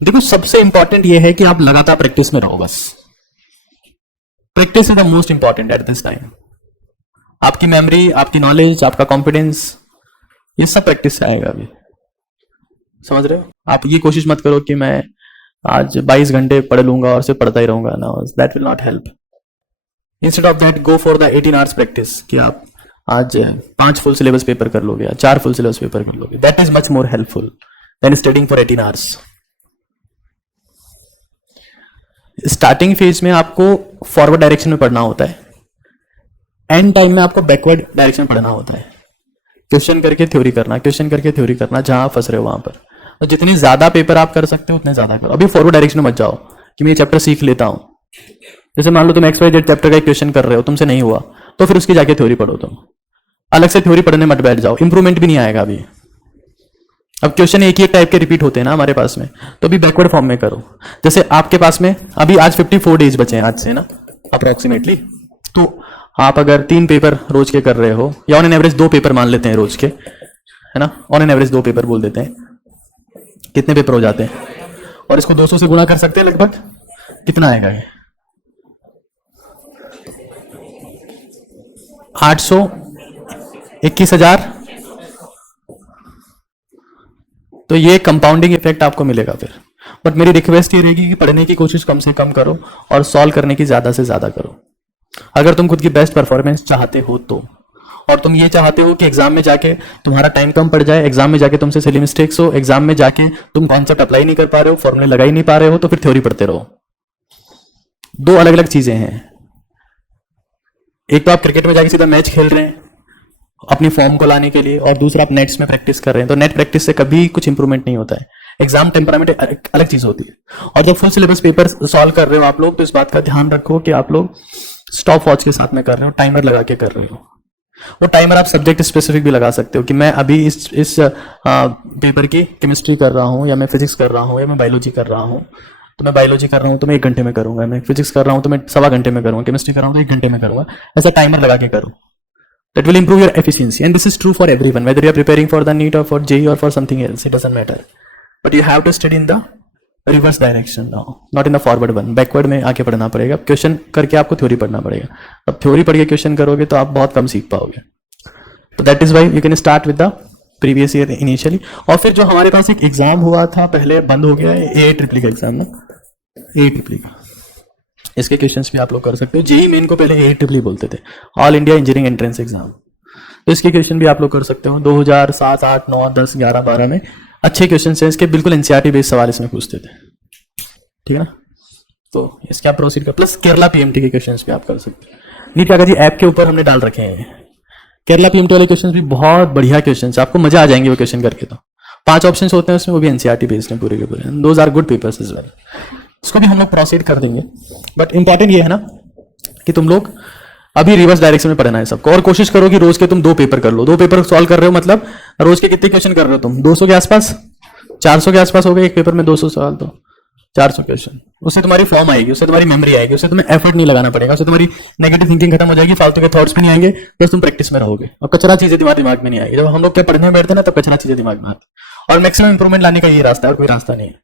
देखो सबसे इंपॉर्टेंट ये है कि आप लगातार प्रैक्टिस में रहो बस। Practice is the most important at this time. आपकी मेमोरी, आपकी नॉलेज, आपका कॉन्फिडेंस, ये सब प्रैक्टिस से आएगा अभी। समझ रहे हो? आप ये कोशिश मत करो कि मैं आज 22 घंटे पढ़ लूंगा और सिर्फ पढ़ता ही रहूंगा ना, that will not help. Instead of that go for the 18 hours practice, कि आप आज 5 फुल सिलेबस पेपर कर लोगे या 4 फुल सिलेबस पेपर कर लोगे। That is much more helpful than studying for 18 hours. Starting phase में आपको फॉरवर्ड डायरेक्शन में पढ़ना होता है, एंड टाइम में आपको बैकवर्ड डायरेक्शन में पढ़ना होता है। क्वेश्चन करके थ्योरी करना, क्वेश्चन करके थ्योरी करना, जहां आप फंस रहे हो वहां पर। तो जितनी ज्यादा पेपर आप कर सकते हो उतने ज्यादा करो। अभी फॉरवर्ड डायरेक्शन में मत जाओ कि मैं ये चैप्टर सीख लेता हूं। जैसे मान लो तुम XYZ चैप्टर का क्वेश्चन कर रहे हो, तुमसे नहीं हुआ तो फिर उसकी जाके थ्योरी पढ़ो। तुम अलग से थ्योरी पढ़ने मत बैठ जाओ, इंप्रूवमेंट भी नहीं आएगा अभी। अब क्वेश्चन एक ही टाइप के रिपीट होते हैं ना हमारे पास में, तो अभी बैकवर्ड फॉर्म में करो। जैसे आपके पास में अभी आज 54 डेज बचे हैं आज से ना अप्रोक्सीमेटली, तो आप अगर 3 पेपर रोज के कर रहे हो, या ऑन एन एवरेज 2 पेपर मान लेते हैं रोज के, है ना, ऑन एन एवरेज 2 पेपर बोल देते हैं, कितने पेपर हो जाते हैं? और इसको 200 से गुणा कर सकते हैं लगभग, कितना आएगा ये? 800, 21,000। तो ये कंपाउंडिंग इफेक्ट आपको मिलेगा फिर। बट मेरी रिक्वेस्ट ये रहेगी कि पढ़ने की कोशिश कम से कम करो और सॉल्व करने की ज्यादा से ज्यादा करो। अगर तुम खुद की बेस्ट परफॉर्मेंस चाहते हो तो, और तुम ये चाहते हो कि एग्जाम में जाके तुम्हारा टाइम कम पड़ जाए, एग्जाम में जाके तुमसे सिली मिस्टेक्स हो, एग्जाम में जाके तुम कॉन्सेप्ट अप्लाई नहीं कर पा रहे हो, फॉर्मूले लगा ही नहीं पा रहे हो, तो फिर थ्योरी पढ़ते रहो। 2 अलग अलग चीजें हैं। एक तो आप क्रिकेट में जाके सीधा मैच खेल रहे हैं अपनी फॉर्म को लाने के लिए, और दूसरा आप नेट्स में प्रैक्टिस कर रहे हैं। तो नेट प्रैक्टिस से कभी कुछ इंप्रूवमेंट नहीं होता है। एग्जाम टेम्परामेंट एक अलग चीज होती है। और जब फुल सिलेबस पेपर सॉल्व कर रहे हो आप लोग, तो इस बात का ध्यान रखो कि आप लोग स्टॉप वॉच के साथ में कर रहे हो, टाइमर लगा के कर रहे हो। वो टाइमर आप सब्जेक्ट स्पेसिफिक भी लगा सकते हो कि मैं अभी इस पेपर की केमिस्ट्री कर रहा हूँ, या मैं फिजिक्स कर रहा हूँ, या मैं बायोलॉजी कर रहा हूँ। तो मैं बायोलॉजी कर रहा हूँ तो मैं 1 घंटे में करूंगा, मैं फिजिक्स कर रहा हूँ तो मैं 1.25 घंटे में करूंगा, केमिस्ट्री कर रहा हूँ तो 1 घंटे में करूंगा। ऐसा टाइमर लगा के करो। That will improve your efficiency, and this is true for everyone, whether you are preparing for the NEET or for JEE or for something else. It doesn't matter. But you have to study in the reverse direction now, not in the forward one. Backward में आके पढ़ना पड़ेगा। Question करके आपको theory पढ़ना पड़ेगा। अब theory पढ़ के क्वेश्चन करोगे तो आप बहुत कम सीख पाओगे। तो that is why you can start with the previous year initially. और फिर जो हमारे पास एक एग्जाम हुआ था पहले, बंद हो गया है, AIEEE का एग्जाम ना, AIEEE का, इसके क्वेश्चंस भी आप लोग कर सकते हो। जेईई मेन को पहले AIEEE बोलते थे, all India engineering entrance exam. तो इसके क्वेश्चन भी आप लोग कर सकते हो। 2007, 8, 9, 10, 11, 12 में अच्छे क्वेश्चन हैं इसके, बिल्कुल NCERT बेस्ड सवाल इसमें पूछते थे। ठीक है ना? तो इसके आप प्रोसीड कर, प्लस केरला PMT के क्वेश्चंस भी आप कर सकते हो। नीट काका जी ऐप के ऊपर हमने डाल रखे हैं केरला PMT वाले क्वेश्चंस भी, बहुत बढ़िया क्वेश्चन, आपको मजा आ जाएंगे वो क्वेश्चन करके। तो 5 ऑप्शन होते हैं उसमें, वो भी NCERT बेस्ड हैं पूरे के पूरे। Those are good papers as well. इसको भी हम लोग प्रोसीड कर देंगे। बट इंपॉर्टेंट ये है ना कि तुम लोग अभी रिवर्स डायरेक्शन में पढ़ना है सबको, और कोशिश करो कि रोज के तुम 2 पेपर कर लो। 2 पेपर सॉल्व कर रहे हो मतलब रोज के कितने क्वेश्चन कर रहे हो तुम? 200 के आसपास, 400 के आसपास हो गए एक पेपर में 200 सवाल, तो 400 क्वेश्चन। उससे तुम्हारी फॉर्म आएगी, उससे तुम्हारी मेमोरी आएगी, उससे तुम्हें एफर्ट नहीं लगाना पड़ेगा, उससे तुम्हारी नेगेटिव थिंकिंग खत्म हो जाएगी, फालतू के थॉट्स भी नहीं आएंगे, प्लस तुम प्रैक्टिस में रहोगे। और कचरा चीजें दिमाग में नहीं आएगी। जब हम लोग क्या पढ़ने में बैठते हैं ना, तब कचरा चीजें दिमाग में आती है। और मैक्सिमम इंप्रूवमेंट लाने का ये रास्ता है, और कोई रास्ता नहीं है।